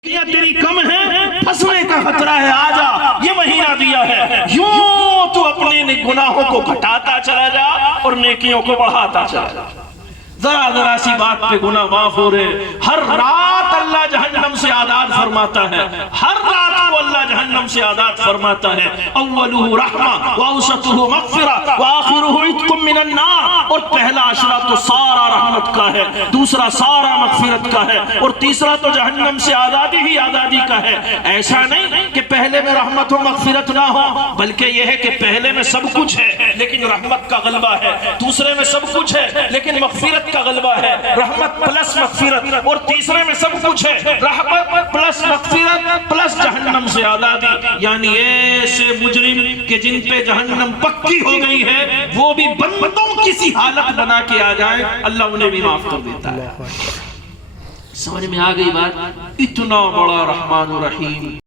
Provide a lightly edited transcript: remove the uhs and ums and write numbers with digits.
یا تیری کم ہے، پھنسنے کا خطرہ ہے، آجا یہ مہینہ دیا ہے، یوں تو اپنے گناہوں کو گھٹاتا چلا جا اور نیکیوں کو بڑھاتا چلا جا۔ ذرا ذرا سی بات پہ گناہ معاف ہو رہے، ہر رات اللہ جہنم سے آزاد فرماتا ہے، ہر رات کو اللہ جہنم سے آزاد فرماتا ہے۔ اولہ رحمہ واوسطہ مغفرہ وآخرہ عتق من النار، اور پہلا عشرہ تو سارا رحمت کا ہے، دوسرا سارا مغفرت کا ہے، اور تیسرا تو جہنم سے آزادی ہی آزادی کا ہے۔ ایسا نہیں کہ پہلے میں رحمت و مغفرت نہ ہو، بلکہ یہ ہے کہ پہلے میں سب کچھ ہے لیکن رحمت کا غلبہ ہے، دوسرے میں سب کچھ ہے لیکن مغفرت کا غلبہ ہے، رحمت پلس مغفرت، اور تیسرے میں سب کچھ ہے، رحمت پلس مغفرت پلس جہنم سے آزادی۔ یعنی ایسے مجرم کہ جن پہ جہنم پکی ہو گئی ہے وہ بھی بندوں کسی حالت بنا کے آ جائیں، اللہ انہیں بھی معاف کر دیتا ہے۔ سمجھ میں آ گئی بات؟ اتنا بڑا رحمان و رحیم